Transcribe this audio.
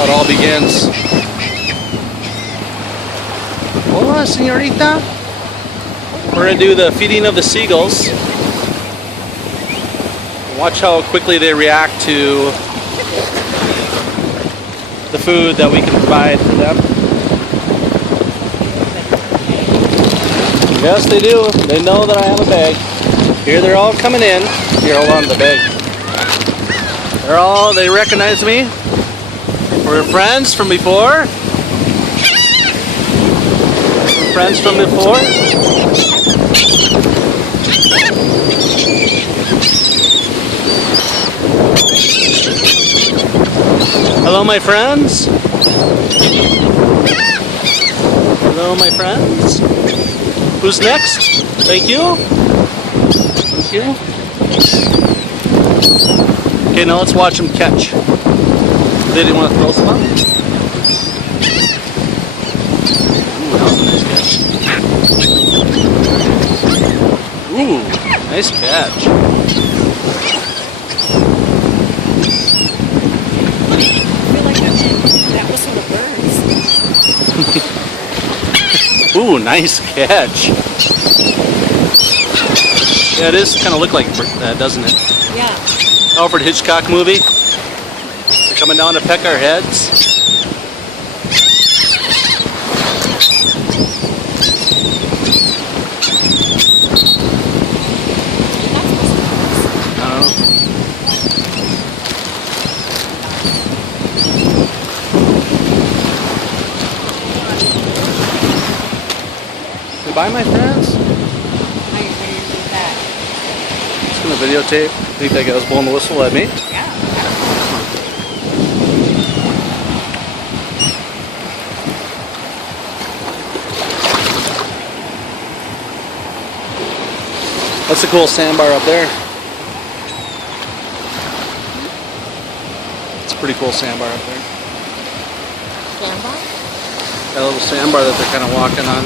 how it all begins. Hola, señorita. We're going to do the feeding of the seagulls. Watch how quickly they react to the food that we can provide for them. Yes, they do. They know that I have a bag. Here they're all coming in. Here, hold on to the bag. They recognize me. We're friends from before. We're friends from before. Hello, my friends. Hello, my friends. Who's next? Thank you. Thank you. Okay, now let's watch them catch. They didn't want to throw some up. Ooh, that was a nice catch. Ooh, nice catch. I feel like I'm in that whistle of birds. Ooh, nice catch. Yeah, it is kind of look like that, doesn't it? Yeah. Alfred Hitchcock movie. They're coming down to peck our heads. I don't know. Goodbye, my friends. Just gonna videotape. I think that guy was blowing the whistle at me. Yeah. That's a cool sandbar up there. It's a pretty cool sandbar up there. Sandbar? That little sandbar that they're kind of walking on.